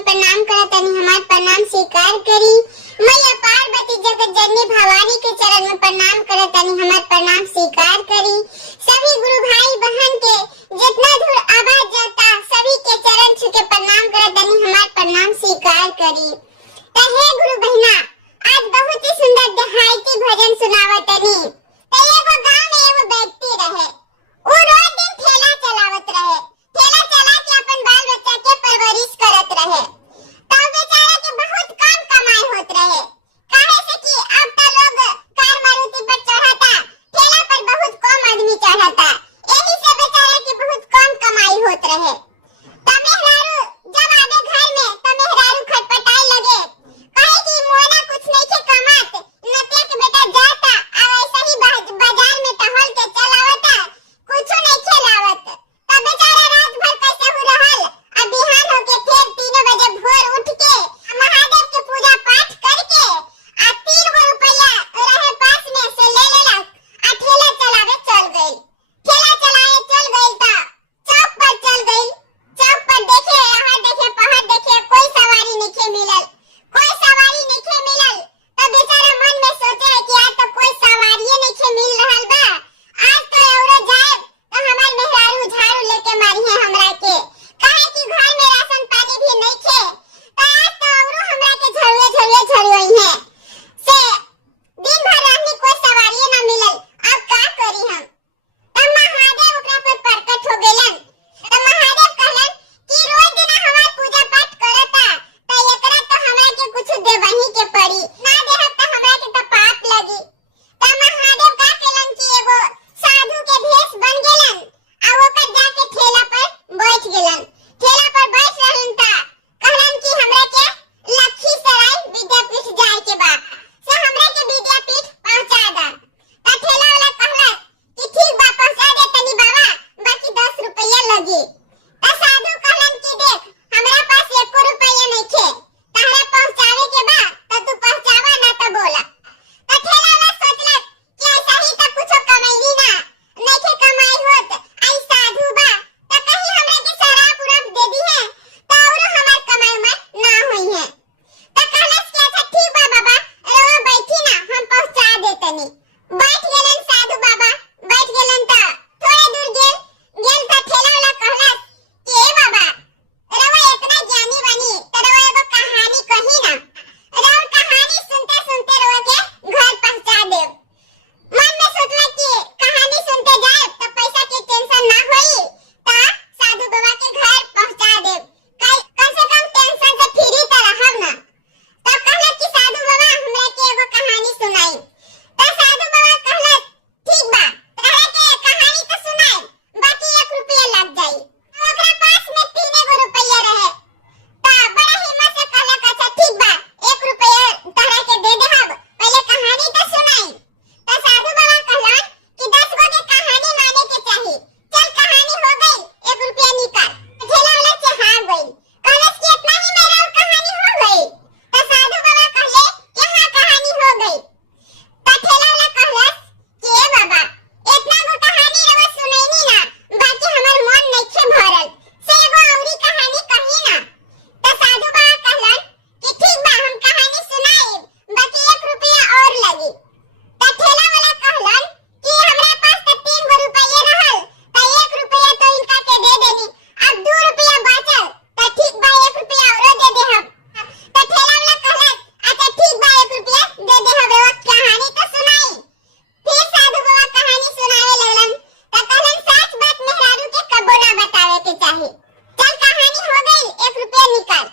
में प्रणाम करतनी, हमार प्रणाम स्वीकार करी। मैया पार्वती जगत जननी भवानी के चरण में प्रणाम करतनी, हमार प्रणाम स्वीकार करी। सभी गुरु भाई बहन के जितना दूर आवाज जाता सभी के चरण छू के प्रणाम करतनी, हमार प्रणाम स्वीकार करी। तो हे गुरु बहना, आज बहुत ही सुंदर देहाती भजन सुनावतनी। तो एगो गांव में एगो व्यक्ति रहे, वो रोज दिन ठेला चलावत रहे, ठेला चला के अपन बाल बच्चा के परवरिश करत रहे। तो बेचारा के बहुत कम कमाई होत रहे, काहे से कि अब तो लोग कार मारुति पर चढ़ता, ठेला पर बहुत कम आदमी चढ़ता, यही से बेचारा के बहुत कम कमाई होत रहे। तो मेहरारू जब आवे घर में तो मेहरारू खटपटाए लगे, कहे कि मोना कुछ नहीं के कमात, नतिया के बेटा जाता और ऐसा ही बाजार में टहल के चलावता, कुछ नहीं खिलावत। तो बेचारा रात भर कैसे हो रहल, अब बिहान होके फिर 3 बजे भोर उठ के महादेव के पूजा पाठ करके आ 3 रुपया रहे पास में से ले लेलक आ ठेला चलावे चल गई। ठेला चलाए चल गई तो चौक पर चल गई। चौक पर देखे यहाँ देखे पहाड़ देखे, कोई सवारी नहीं मिलल, कोई सवारी नहीं मिलल। तो बेचारा मन में सोचे कि आज तो कोई सवारी नहीं मिल रहल बा, आज तो औरो जाए तो हमार मेहरारू झाड़ू लेके मारी है हमरा के, काहे कि घर में राशन पानी भी नहीं थे। तो आज तो औरो हमरा के झड़ुई है से दिन भर रहनी, कोई सवारी ना मिलल, अब का करी हम। तो महादेव ओकरा पर प्रकट हो गेलन। तो महादेव कहलन कि रोज दिन हमार पूजा पाठ करता, तो एकरा तो हमरा के कुछ देवही के पड़ी, ना देहब तो हमरा के तो पाप लगी। तो महादेव का केलन कि एगो साधु के भेष बन गेलन आ ओकर जाके ठेला पर बैठ गेलन। ठेला पर बैठ रहलन त कहलन कि हमरा के लखीसराय विद्यापीठ जाए के बा, से हमरा के विद्यापीठ पहुंचा द। तो ठेला वाला कहलन कि ठीक बा पहुंचा दे तनी बाबा, बाकी 10 रुपया लगी। तो साधु कहलन कि देख हमरा पास 1 रुपया नहीं थे, तहरा पहुंचावे के बा तो तू पहुंचावा ना तो बोला। तो ठेला वाला सोचलक कि ऐसा ही तो कुछ कमाई ना, नहीं के कमाई होत, आई साधु बा तो कहीं हमरा के शराब उराब दे दी है तो और हमार कमाई में ना हुई है। तो कहलस कि अच्छा ठीक बा बाबा, रवा बैठी ना, हम पहुंचा देतनी। बैठ गेलन साधु बाबा, बैठ गेलन त थोड़े दूर गेल त ठेला वाला कहलस कि ए बाबा, रवा इतना ज्ञानी बनी त रवा एगो कहानी कही ना, रवा कहानी सुनते सुनते रवा के घर पहुंचा देव। मन में सोचला कि कहानी सुनते जाए तो पैसा के टेंशन ना होई, तो साधु बाबा के घर पहुंचा देव, कम से कम टेंशन से फ्री त रहब ना। तो कहलक कि साधु बाबा हमरा के एगो कहानी सुनाई। तो साधु बाबा कहलक ठीक बा, तहरा के कहानी तो सुनाई, बाकी 1 रुपया लग जाई। तो ओकरा पास में 3 रुपया रहे, तो बड़ा हिम्मत से कहलक अच्छा ठीक बा, 1 रुपया तहरा के दे देहब, पहले कहानी तो सुनाई। तो साधु बाबा कहलन कि 10 गो के कहानी माने के चाही, चल कहानी हो गई, 1 रुपया निकाल। ठेला वाला चढ़ा गई, कहलस कि इतना ही मेरा और कहानी हो गई। तो साधु बाबा कहले कि हां कहानी हो गई। तो ठेला वाला कहलस कि ए बाबा, इतना गो कहानी रवा सुनैनी ना, बाकी हमर मन नइखे भरल, से एगो औरी कहानी कही ना। तो साधु बाबा कहलन कि ठीक बा, हम कहानी सुनाई, बाकी 1 रुपया और लगी। तो ठेला वाला कहलन कि हमरा पास तो 3 रुपया रहल, तो 1 रुपया तो इनका के दे देनी, अब 2 रुपया बचल, तो ठीक बा 1 रुपया और दे देहब। तो ठेला वाला कहलन अच्छा ठीक बा 1 रुपया दे देहब, एगो कहानी तो सुनाई। फिर साधु बाबा कहानी सुनावे लगलन। तो कहलन सच बात मेहरारू के कबो ना बतावे के चाही, चल कहानी हो गई, 1 रुपया निकाल।